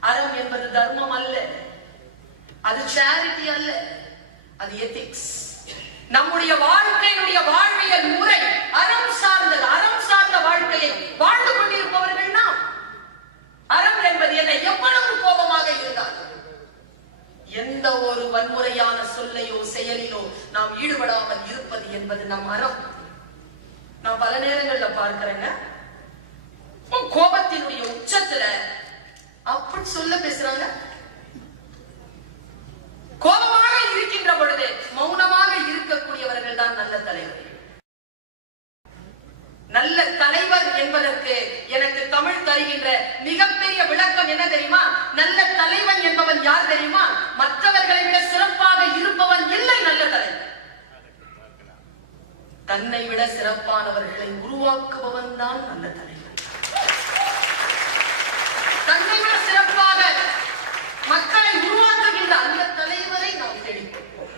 அறம் என்பது தர்மம் அல்ல. அது சேரிட்டி அல்ல. அது எத்திக்ஸ் நம்முடைய வாழ்க்கையினுடைய வாழ்வியல் முறை அறம் சார்ந்தது அறம் சார்ந்த வாழ்க்கையை வாழ்ந்து கொண்டிருப்பவர்கள் நாம். அறம் என்பது என்ன எவ்வளவு கோபமாக இருந்தால் எந்த ஒரு வன்முறையான சொல்லையோ செயலிலோ நாம் ஈடுபடாமல் இருப்பது என்பது நம் அறம். நான் பல நேரங்கள்ல பார்க்கிறேங்க. கோபத்தினுடைய உச்சத்துல அப்படி சொல்ல பேசுறாங்க? கோபமாக இருக்கின்ற பொழுது மௌனமாக இருக்கக்கூடியவர்கள் தான் நல்ல தலைவர். நல்ல தலைவர் என்பதற்கு எனக்கு தமிழ் தருகின்ற மிகப்பெரிய விளக்கம் என்ன தெரியுமா? நல்ல தலைவன் என்பவன் யார் தெரியுமா? மற்றவர்களை விட சிறப்பாக இருப்பவன் இல்லை நல்ல தலைவன் தன்னை விட சிறப்பானவர்களை உருவாக்குபவன் தான் நல்ல தலைவன் தன்னை விட சிறப்பாக மக்களை உருவாக்குகின்ற அந்த தலைவரை நாம் தேடிப்போம்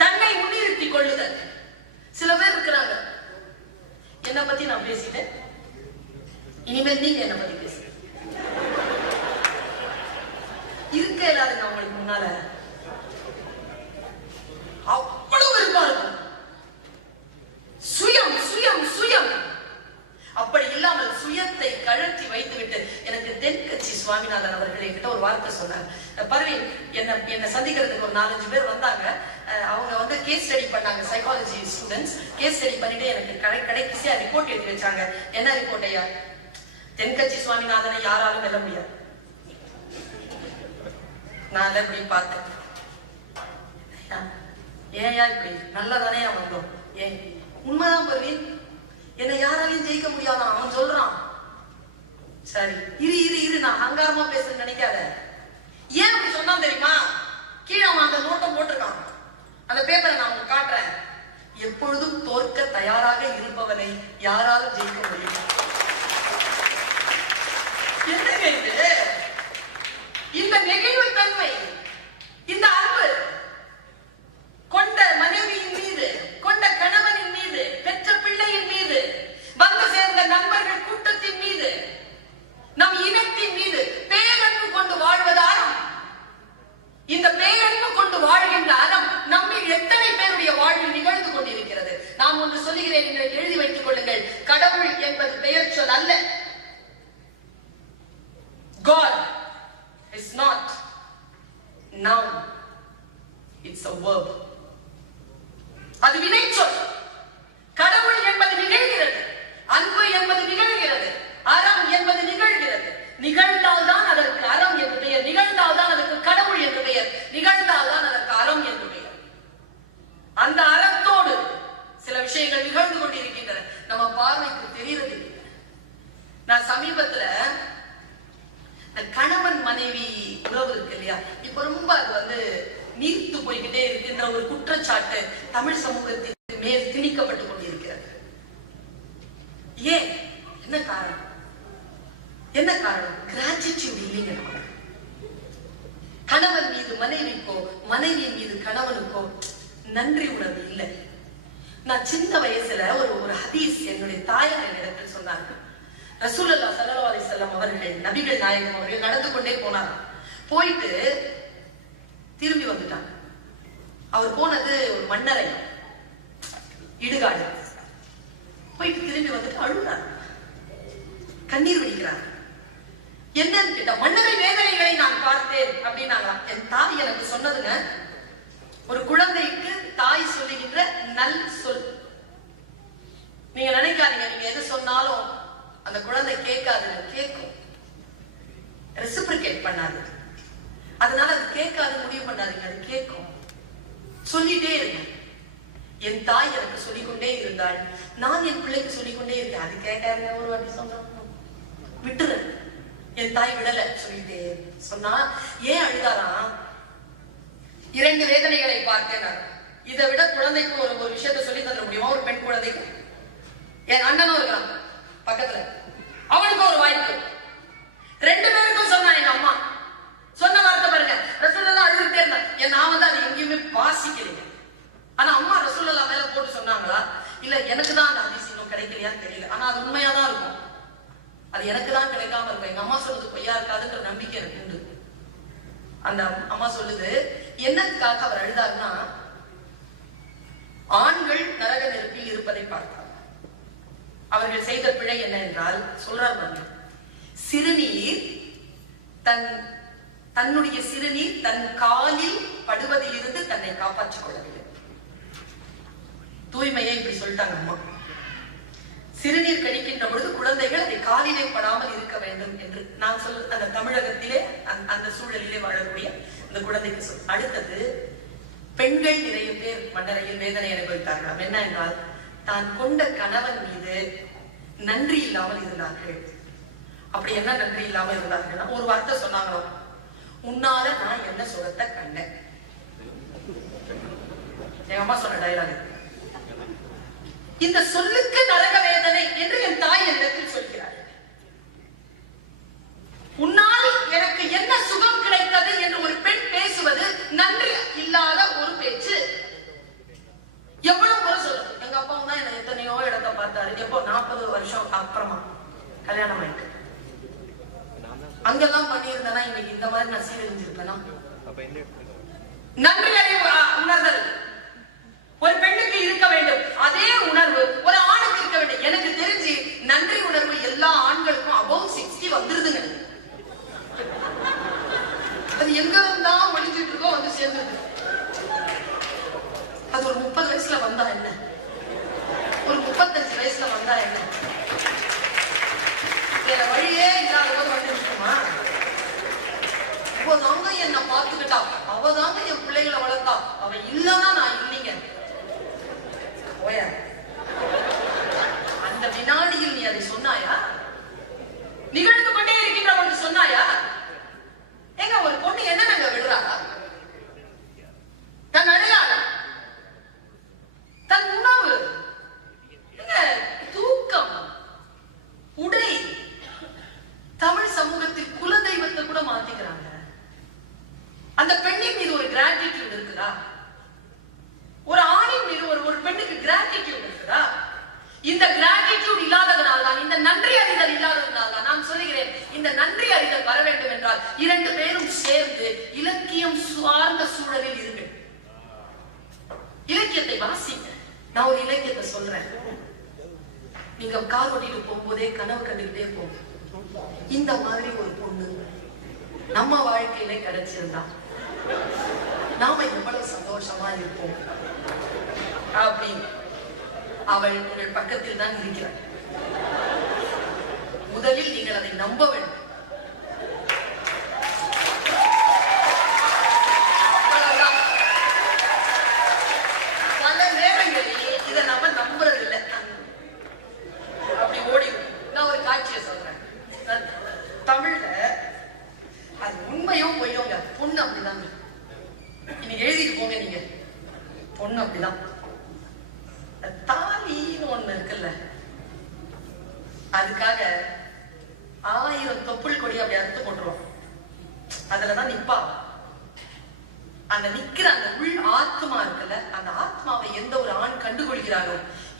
தன்னை முன்னிறுத்திக் கொள்ளுதல் சில பேர் இருக்கிறாங்க என்ன பத்தி நான் பேசிட்டேன் இனிமேல் நீங்க என்ன பத்தி பேசு இருக்க இல்லாதுங்க உங்களுக்கு முன்னால அவ்வளவு விருப்பம் இருக்கும் சுயம் சுயம் சுயம் அப்படி இல்லாமல் சுயத்தை கழற்றி வைத்துவிட்டு எனக்கு தென்கட்சி சுவாமிநாதன் அவர்கள் என்கிட்ட ஒரு வார்த்தை சொன்னாங்க பர்வீன் என்ன என்னை சந்திக்கிறதுக்கு ஒரு நாலஞ்சு பேர் வந்தாங்க அஹ் அவங்க வந்து கேஸ் ஸ்டடி பண்ணாங்க. சைக்காலஜி ஸ்டூடெண்ட்ஸ் கேஸ் ஸ்டடி பண்ணிட்டு எனக்கு கடை கடைசியா ரிப்போர்ட் எழுதி வச்சாங்க. என்ன ரிப்போர்ட் ஐயா? தென்கட்சி சுவாமிநாதனை யாராலும் வெல்ல முடியாது. நான் அதை இப்படி பார்த்தேன் ஏன்யா இப்படி? நல்லதானே வந்தோம். ஏன்? உண்மைதான் பர்வீன் என்னை யாராலையும் ஜெயிக்க முடியாதான் அவன் சொல்றான். சரி இரு இரு இரு. நான் அகங்காரமா பேசுறேன்னு நினைக்காத. ஏன் அப்படி சொன்னான் தெரியுமா? கீழே அவன் அந்த நோட்டம் போட்டிருக்கான். அந்த பேப்பரை நான் உங்களுக்கு காட்டுறேன். எப்பொழுதும் தோற்க தயாராக இருப்பவனை யாராலும் ஜெயிக்க முடியும்? என்னங்க இது? இந்த நெகிழ்வு தன்மை அன்பு கொண்ட மனைவியின் மீது கொண்ட கணவனின் மீது பெற்ற பிள்ளையின் மீது வந்து சேர்ந்த நண்பர்கள் கூட்டத்தின் மீது நம் இனத்தின் மீது பேரன்பு கொண்டு வாழ்வது அறம் இந்த பேரன்பு கொண்டு வாழ்கின்ற அறம் நம்மில் எத்தனை பேருடைய வாழ்வில் நிகழ்ந்து கொண்டிருக்கிறது நான் ஒன்று சொல்லுகிறேன் என்று எழுதி வைத்துக் கொள்ளுங்கள் கடவுள் என்பது பெயர் சொல் அல்ல God is not noun it's a verb அது வினைச்சொல் கடவுள் என்பது நிகழ்கிறது அன்பு என்பது நிகழ்கிறது அறம் என்பது நிகழ்கிறது நிகழ்ந்தால் தான் அதற்கு அறம் என்று பெயர் நிகழ்ந்தால் தான் அதற்கு கடவுள் என்று பெயர் நிகழ்ந்தால் தான் அதற்கு அறம் என்று பெயர் அந்த அறத்தோடு சில விஷயங்கள் நிகழ்ந்து கொண்டிருக்கின்றன நம்ம பார்வைக்கு தெரிகிறது இல்லை. நான் சமீபத்துல இந்த கணவன் மனைவி உறவு இருக்கு இல்லையா? இப்ப ரொம்ப அது வந்து நீர்த்து போய்கிட்டே இருக்கின்ற ஒரு குற்றச்சாட்டு தமிழ் சமூகத்திற்கு மேல் திணிக்கப்பட்டு கொண்டிருக்கிறது. ஏன்? என்ன காரணம்? என்ன காரணம்? கிராட்டிடியூட் இல்லைங்க நமக்கு. கணவன் மீது மனைவிக்கோ மனைவியின் மீது கணவனுக்கோ நன்றி உணர்வு இல்லை. நான் சின்ன வயசுல ஒரு ஒரு ஹதீஸ் என்னுடைய தாயார் என்னிடத்தில் சொன்னாங்க ரசூலல்லா சல்லா அலி செல்லம் அவர்கள் நபிகள் நாயகம் அவர்கள் நடந்து கொண்டே போனார் போயிட்டு திரும்பி வந்துட்டாங்க. அவர் போனது ஒரு மன்னரை இடுகாடு. போயிட்டு திரும்பி வந்துட்டு அழுகுறார். கண்ணீர் வடிக்கிறார். என்னன்னு கேட்டா மன்னரை வேதனைகளை நான் பார்த்தேன் அப்படின்னாங்க என் தாய் எனக்கு சொன்னதுங்க. ஒரு குழந்தைக்கு தாய் சொல்லுகின்ற நல் சொல். நீங்க நினைக்காதீங்க. நீங்க எது சொன்னாலும் அந்த குழந்தை கேட்காதுங்க கேட்கும். ரெசிப்ரிகேட் பண்ணாது. அதனால அது கேட்காது முடிவு பண்ணாதீங்க அது கேட்கும். சொல்லிட்டே இருங்க. என் தாய் எனக்கு சொல்லிக்கொண்டே இருந்தாள். நான் என் பிள்ளைக்கு சொல்லிக்கொண்டே இருக்கேன். அது கேட்காதுங்க ஒரு வாட்டி சொன்னோம் விட்டுரு என் தாய் விடல சொல்லிட்டே சொன்னா ஏன் அழுதாராம் இரண்டு வேதனைகளை பார்த்தேன் நான். இதை விட குழந்தைக்கு ஒரு ஒரு விஷயத்தை சொல்லி தர முடியுமா? ஒரு பெண் குழந்தைக்கு என் அண்ணனும் இருக்கான் பக்கத்துல. அவனுக்கு ஒரு வாய்ப்பு. ரெண்டு பேருக்கும் சொன்னா எங்க அம்மா. சொன்ன வார்த்தை பாருங்க. ரசூல்லா அழுதுட்டே இருந்தேன். என் நான் வந்து அதை எங்கேயுமே வாசிக்கலைங்க. ஆனா அம்மா ரசூல்லா மேல போட்டு சொன்னாங்களா? இல்ல எனக்கு தான் அந்த அதிசயம் இன்னும் கிடைக்கலையான்னு தெரியல. ஆனா அது உண்மையா தான் இருக்கும். அது எனக்கு தான் கிடைக்காம இருக்கும். எங்க அம்மா சொல்றது பொய்யா இருக்காதுங்கிற நம்பிக்கை எனக்கு உண்டு. அந்த அம்மா சொல்லுது என்னத்துக்காக அவர் அழுதாருன்னா ஆண்கள் நரக நெருப்பில் இருப்பதை பார்த்தார் அவர்கள் செய்த பிழை என்ன என்றால் சொல்றார் பாருங்க. சிறுநீர் தன் தன்னுடைய சிறுநீர் தன் காலில் படுவதிலிருந்து தன்னை காப்பாற்றிக் கொள்ளவில்லை. தூய்மையை இப்படி சொல்லிட்டாங்க அம்மா. சிறுநீர் கழிக்கின்ற பொழுது குழந்தைகள் அதை காலிலே படாமல் இருக்க வேண்டும் என்று நான் சொல் அந்த தமிழகத்திலே அந்த- அந்த சூழலிலே வாழக்கூடிய அந்த குழந்தைக்கு சொல். அடுத்தது பெண்கள் நிறைய பேர் மன்னரையில் வேதனை அனுபவித்தார்களாம் என்ன என்றால் தான் கொண்ட கணவன் மீது நன்றி இல்லாமல் இருந்தார்கள். அப்படி என்ன நன்றி இல்லாமல் இருந்தார்கள்னா ஒரு வார்த்தை சொன்னாங்களோ? உன்னால நான் என்ன சுகத்தை கண்டேன். எங்க அம்மா சொன்ன டைலாக் இந்த சொல்லுக்கு நரக வேதனை என்று என் தாய் என்னிடத்தில் சொல்கிறார் உன்னால் எனக்கு என்ன சுகம் கிடைத்தது என்று ஒரு பெண் பேசுவது நன்றி இல்லாத ஒரு பேச்சு எவ்வளவு முறை சொல்லும் எங்க அப்பாவும் தான் என்ன எத்தனையோ இடத்த பார்த்தாரு எப்போ நாற்பது வருஷம் அப்புறமா கல்யாணம் ஆயிட்டு அங்கெல்லாம் பண்ணியிருந்தேன்னா இன்னைக்கு இந்த மாதிரி நான் சீரழிஞ்சிருப்பேனா அப்ப எந்த இடத்துல நன்றி அறிவு அ, உணர்தல் ஒரு பெண்ணுக்கு இருக்க வேண்டும் அதே உணர்வு ஒரு ஆணுக்கு இருக்க வேண்டும் எனக்கு தெரிஞ்சு நன்றி உணர்வு எல்லா ஆண்களுக்கும் அபவ் சிக்ஸ்டி வந்துருதுங்க அது எங்க இருந்தா ஒளிஞ்சிட்டு இருக்கோ வந்து சேர்ந்துருது அது ஒரு முப்பது வயசுல வந்தா என்ன ஒரு முப்பத்தஞ்சு வயசுல வந்தா என்ன வேற வழியே இல்லாத போது வந்து இருக்குமா அவதாங்க என்ன பார்த்துக்கிட்டா அவதாங்க என் பிள்ளைகளை வளர்த்தா அவ இல்லன்னா நான் இல்லைங்க போய அந்த வினாடியில் நீ அதை சொன்னாயா நிகழ்ந்து கொண்டே இருக்கின்ற ஒன்று சொன்னாயா ஏங்க ஒரு பொண்ணு என்ன நாங்க விடுறா தன் அடையாளம் தன் உணவு ஏங்க, தூக்கம் உடை தமிழ் சமூகத்தில் குலதெய்வத்தை கூட மாத்திக்கிறாங்க அந்த பெண்ணின் மீது ஒரு கிராட்டிடியூட் இருக்குதா ஒரு ஆணின் மீது ஒரு ஒரு பெண்ணுக்கு கிராட்டிடியூட் இருக்குதா இந்த கிராட்டிடியூட் இல்லாததனால் தான் இந்த நன்றி அறிதல் இல்லாததனால் தான் நான் சொல்லுகிறேன் இந்த நன்றி அறிதல் வர வேண்டும் என்றால் இரண்டு பேரும் சேர்ந்து இலக்கியம் சார்ந்த சூழலில் இருங்கள் இலக்கியத்தை வாசிங்க நான் ஒரு இலக்கியத்தை சொல்றேன். நீங்க கார் ஓட்டிட்டு போகும்போதே கனவு கண்டுகிட்டே போகும் இந்த மாதிரி ஒரு பொண்ணு நம்ம வாழ்க்கையில கிடைச்சிருந்தா நாம எவ்வளவு சந்தோஷமா இருப்போம் அப்படின்னு அவள் உங்கள் பக்கத்தில் தான் இருக்கிறாள். முதலில் நீங்கள் அதை நம்ப வேண்டும் அவ்வளவுதான். பல நேரங்களில் இதை நம்ம நம்புறது இல்லை அப்படி ஓடி நான் ஒரு காட்சியை சொல்றேன் நான் தமிழ்ல அது உண்மையோ பொய்யோங்க பொண்ணு அப்படிதாங்க இன்னைக்கு எழுதிட்டு போங்க நீங்க பொண்ணு அப்படிதான் இந்த தாலின்னு ஒண்ணு இருக்குல்ல அதுக்காக ஆயிரம் தொப்புள் கொடி அப்படி அறுத்து போட்டுருவோம் அதுலதான் நிப்பா அந்த நிக்கிற அந்த உள் ஆத்மா இருக்குல்ல அந்த ஆத்மாவை எந்த ஒரு ஆண் கண்டுகொள்கிறாரோ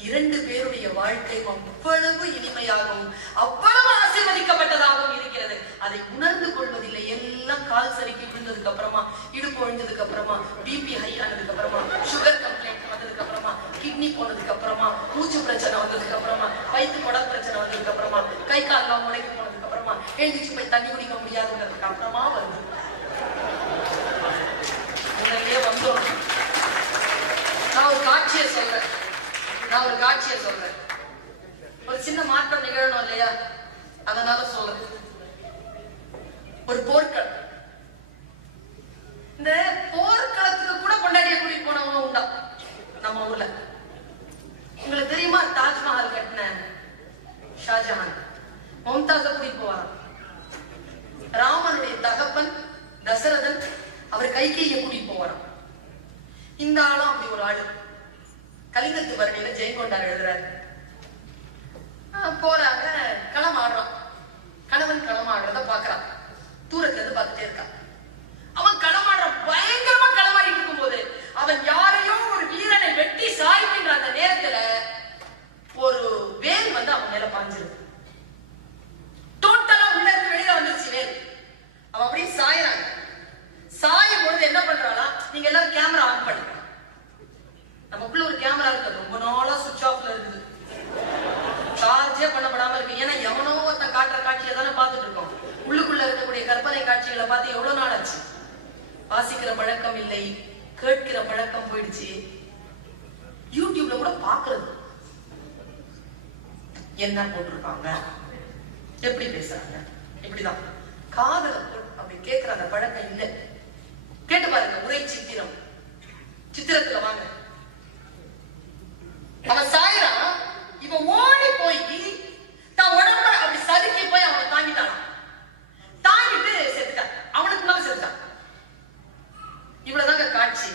இரண்டு பேருடைய வாழ்க்கை அவ்வளவு இனிமையாகவும் அவ்வளவு ஆசீர்வதிக்கப்பட்டதாகவும் இருக்கிறது. அதை உணர்ந்து கொள்வதில்லை. எல்லாம் கால் சறுக்கி விழுந்ததுக்கு அப்புறமா இடுப்பு ஒழிஞ்சதுக்கு அப்புறமா பிபி ஹை ஆனதுக்கு அப்புறமா சுகர் கம்ப்ளைண்ட் வந்ததுக்கு அப்புறமா கிட்னி போனதுக்கு அப்புறமா மூச்சு பிரச்சனை வந்ததுக்கு அப்புறமா வயிற்று குடல் பிரச்சனை வந்ததுக்கு அப்புறமா கை கால்லாம் முளைக்கு போனதுக்கு அப்புறமா எழுந்திரிச்சு போய் தண்ணி குடிக்க முடியாதுங்கிறதுக்கு அப்புறமா வருது. வந்தோம் நான் ஒரு காட்சியை சொல்றேன். நான் ஒரு காட்சியை சொல்றேன். சின்ன மாற்றம் நிகழணும் இல்லையா? அதனால சொல்றேன். ஒரு போர்க்களம். இந்த போர்க்களத்துக்கு கூட கொண்டாடிய கூட்டிட்டு போனவங்க உண்டா? நம்ம ஊர்ல. உங்களுக்கு தெரியுமா தாஜ்மஹால் கட்டின ஷாஜஹான்? மும்தாஜ கூட்டிட்டு போவாராம். ராமனுடைய தகப்பன் தசரதன் அவர் கைகேய கூட்டிட்டு போவாராம். இந்த ஆளும் அப்படி ஒரு ஆளு. கலிங்கத்து வரையில ஜெயங்கொண்டார் எழுதுறாரு. ஆஹ் போறாங்க விஷயத்தை கேட்கிற பழக்கம் போயிடுச்சு. யூடியூப்ல கூட பாக்குறது என்ன போட்டிருப்பாங்க? எப்படி பேசுறாங்க? இப்படிதான். காதல அப்படி கேட்கிற அந்த பழக்கம் இல்ல. கேட்டு பாருங்க உரை சித்திரம். சித்திரத்துல வாங்க. அவன் சாயிரான் இவன் ஓடி போய் தான் உடம்புல அப்படி சதுக்கி போய் அவனை தாங்கிட்டானா. தாங்கிட்டு செத்துட்டான். அவனுக்குள்ளாம செத்துட்டான். இவ்வளவுதாங்க காட்சி.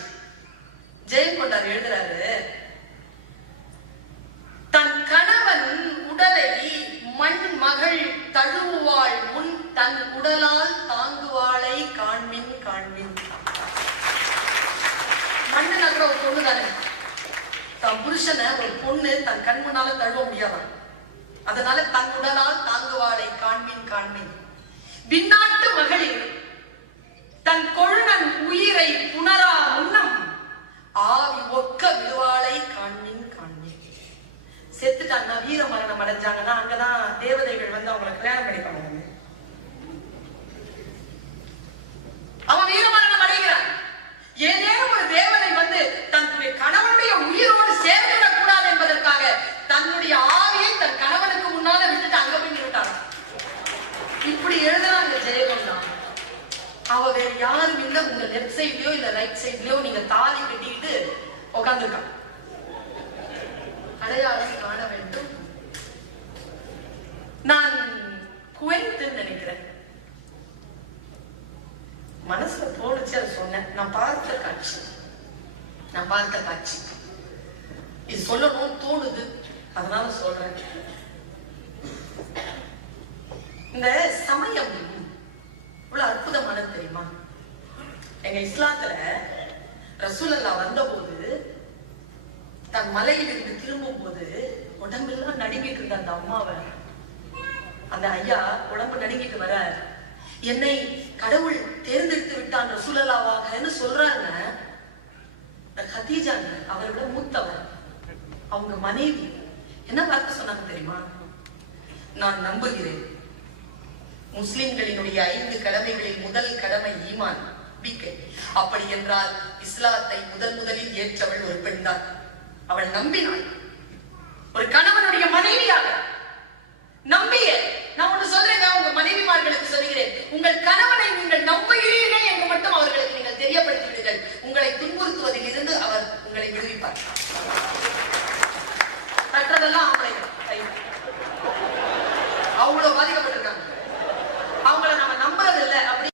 வீர மரணம் அடைஞ்சாங்கன்னா அங்கதான் தேவதைகள் வந்து அவங்களை கல்யாணம் பண்ணி பண்ணுவாங்க அவன் வீர மரணம் அடைகிறான் ஏதேனும் ஒரு தேவதை வந்து தன்னுடைய கணவனுடைய உயிரோடு சேர்ந்துவிடக் கூடாது என்பதற்காக தன்னுடைய ஆவியை தன் கணவனுக்கு முன்னால விட்டுட்டு அங்க போய் நிறுத்தாங்க இப்படி எழுதுறாங்க ஜெயகொண்டான் அவ வேற யாரும் இல்ல உங்க லெஃப்ட் சைட்லயோ இல்ல ரைட் சைட்லயோ நீங்க தாலி கட்டிக்கிட்டு உட்காந்துருக்கான் அடையாளம் காண வேண்டும் நான் குவைத்துன்னு நினைக்கிறேன் மனசுல தோணுச்சு அதை சொன்னேன் நான் பார்த்த காட்சி நான் பார்த்த காட்சி இது சொல்லணும் தோணுது அதனால சொல்றேன் இந்த சமயம் இவ்வளவு அற்புதமானது தெரியுமா எங்க இஸ்லாத்துல ரசூலல்லா வந்தபோது தன் மலையிலிருந்து திரும்பும் போது உடம்பெல்லாம் நடுங்கிட்டு இருந்த அந்த அம்மாவை அந்த ஐயா உடம்பு நடுங்கிட்டு வர என்னை கடவுள் தேர்ந்தெடுத்து விட்டான் ரசூலல்லாவாகன்னு சொல்றாங்க. ஹதீஜாங்க அவரோட மூத்தவர். அவங்க மனைவி. என்ன பார்த்து சொன்னாங்க தெரியுமா? நான் நம்புகிறேன். முஸ்லிம்களினுடைய ஐந்து கடமைகளில் முதல் கடமை ஈமான் நம்பிக்கை அப்படி என்றால் இஸ்லாத்தை முதல் முதலில் ஏற்றவள் ஒரு பெண்தான். அவள் நம்பினாள். ஒரு கணவனுடைய மனைவியாக நம்பிய. நான் ஒன்று சொல்றேங்க உங்க மனைவிமார்களுக்கு சொல்கிறேன் உங்கள் கணவனை நீங்கள் நம்புகிறீர்கள் என்று மட்டும் அவர்களுக்கு நீங்கள் தெரியப்படுத்திவிடுங்கள் உங்களை துன்புறுத்துவதில் இருந்து அவர் உங்களை விடுவிப்பார் மற்றதெல்லாம் ஆம்பளைங்க கையில. அவ்வளவு பாதிக்கப்பட்டிருக்காங்க அவங்கள நம்ம நம்புறது இல்ல அப்படி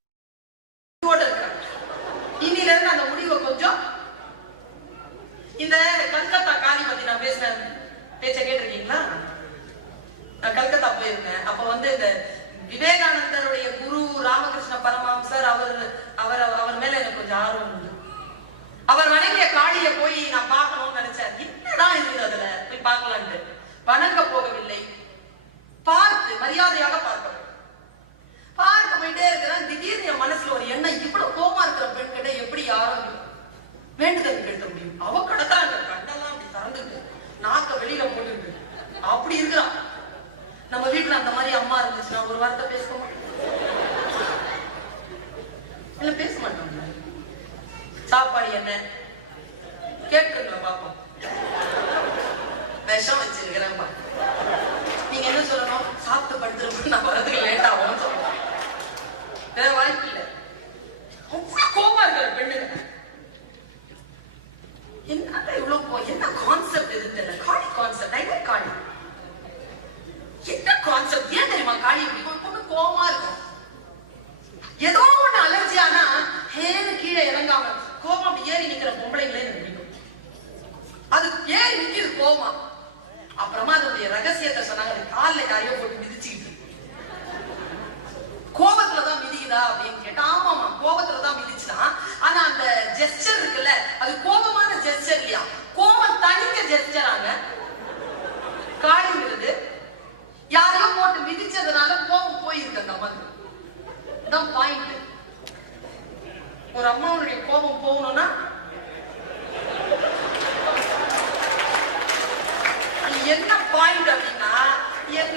முடிவோட இருக்காங்க இன்னில இருந்து அந்த முடிவை கொஞ்சம் இந்த கல்கத்தா காரி பத்தி நான் பேசின பேச்ச கேட்டிருக்கீங்களா நான் கல்கத்தா போயிருந்தேன் அப்ப வந்து இந்த விவேகானந்தருடைய குரு ராமகிருஷ்ண பரமஹம்சர் அவர் அவர் அவர் மேல எனக்கு கொஞ்சம் ஆர்வம் உண்டு அவர் வணங்கிய காளிய போய் நான் பார்க்கணும்னு நினைச்சேன் என்னதான் இருக்குது அதுல போய் பார்க்கலான்ட்டு வணங்க போகவில்லை பார்த்து மரியாதையாக பார்க்க பார்க்க போயிட்டே இருக்கிறேன் திடீர்னு என் மனசுல ஒரு எண்ணம் இவ்வளவு கோமா இருக்கிற பெண் கிட்ட எப்படி யாரும் வேண்டுதல் கேட்க முடியும்? அவ கடத்தான் அந்த கண்டெல்லாம் அப்படி திறந்துட்டு நாக்க வெளியில போட்டுட்டு அப்படி இருக்கிறான் நம்ம வீட்டுல அந்த மாதிரி அம்மா இருந்துச்சுன்னா ஒரு வார்த்தை பேசுவோம்? இல்ல பேச மாட்டோம். சாப்பாடு என்ன? கேட்டுருங்க பாப்போம். விஷம் வச்சிருக்கிறேன் பாப்பா என்ன சொல்லணும்? சாப்பிட்டு படுத்துருப்போம் நான் வரதுக்கு லேட் ஆகும்னு சொல்லணும் வேற வாய்ப்பு இல்லை. அவ்வளவு கோபமா இருக்கிற பெண்ணுங்க. என்னடா இவ்வளவு கோ- என்ன கான்செப்ட் இது தெரியல. காளி கான்செப்ட் ஐ காளி? என்ன கான்செப்ட் ஏன் தெரியுமா காளி பொண்ணு கோபமா இருக்கும்? ஏதோ ஒண்ணு அலர்ஜி ஆனா ஹேன்னு கீழே இறங்காம கோபம் அப்படி ஏறி நிக்கிற பொம்பளைங்களே எனக்கு பிடிக்கும். அது ஏறி நிக்கிறது கோபம் அப்புறமா அதனுடைய ரகசியத்தை சொன்னாங்க. அது கால்ல காரியோ போட்டு மிதிச்சுக்கிட்டு. கோபத்துல தான் மிதிக்குதா அப்படின்னு கேட்டா ஆமாமா கோபத்துல தான் மிதிச்சுதான் ஆனா அந்த ஜெஸ்டர் இருக்குல்ல அது கோபமான ஜெஸ்டர் இல்லையா? கோபம் தணிக்க ஜெஸ்டராங்க காளிங்கிறது யாரையோ போட்டு மிதிச்சதுனால கோபம் போயிருக்கு அந்த அம்மாக்கு தான் பாயிண்ட் ஒரு அம்மாவுடைய கோபம் போகணும்னா என்ன பாயிண்ட் அப்படின்னா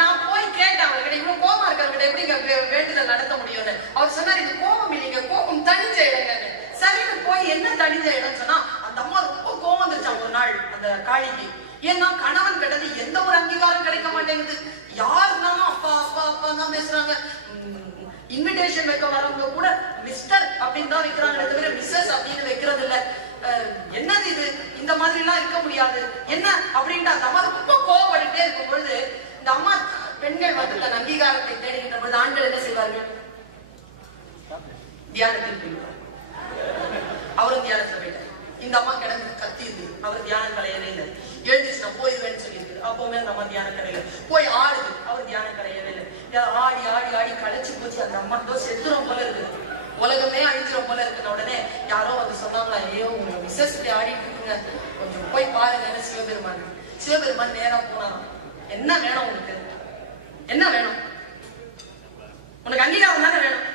நான் போய் கேட்டேன் அவர்கிட்ட இவ்வளவு கோபம் இருக்கிறவங்க எப்படி வேண்டுதல் நடத்த முடியும்னு. அவர் சொன்னார் இது கோபம் இல்லைங்க கோபம் தனிஞ்ச இடங்க சரின்னு போய் என்ன தனிஞ்ச இடம் சொன்னா அந்த அம்மா ரொம்ப கோபம் வந்துருச்சான் ஒரு நாள் அந்த காளிக்கு. ஏன்னா கணவன் கிட்டது எந்த ஒரு அங்கீகாரம் கிடைக்க மாட்டேங்குது. யாருனாலும் அப்பா அப்பா அப்பா தான் பேசுறாங்க. இன்விடேஷன் வைக்க வரவங்க கூட மிஸ்டர் அப்படின்னு தான் வைக்கிறாங்களே தவிர மிஸ்ஸஸ் அப்படின்னு வைக்கிறது இல்ல என்னது இது? இந்த மாதிரி எல்லாம் இருக்க முடியாது. என்ன அப்படின்ட்டு அந்த அம்மா ரொம்ப கோவப்பட்டுட்டே இருக்கும் பொழுது இந்த அம்மா பெண்கள் வந்து தன் அங்கீகாரத்தை தேடுகின்ற பொழுது ஆண்கள் என்ன செய்வார்கள்? தியானத்தில் போயிடுவார் அவரும் தியானத்தில் போயிட்டார். இந்த அம்மா கிடந்து கத்தியுது அவர் தியானம் கலையவே இல்லை எழுந்துச்சு நான் போயிடுவேன்னு சொல்லியிருக்கு. அப்பவுமே அந்த அம்மா தியானம் கலையில போய் ஆடுது அவர் தியானம் கலையவே இல்லை ஆடி ஆடி ஆடி களைச்சு போச்சு அந்த அம்மா. தோசை செத்துரும் போல இருக்குது. உலகமே அழிஞ்சிரும் போல இருக்கிற உடனே யாரோ வந்து சொன்னாங்களா ஐயோ உங்க மிஸ்ஸஸ் இப்படி ஆடிட்டு இருக்குங்க. கொஞ்சம் போய் பாருங்கன்னு சிவபெருமான். சிவபெருமான் நேரா போனாராம். என்ன வேணும் உனக்கு என்ன வேணும்? உனக்கு அங்கீகாரம் தானே வேணும்?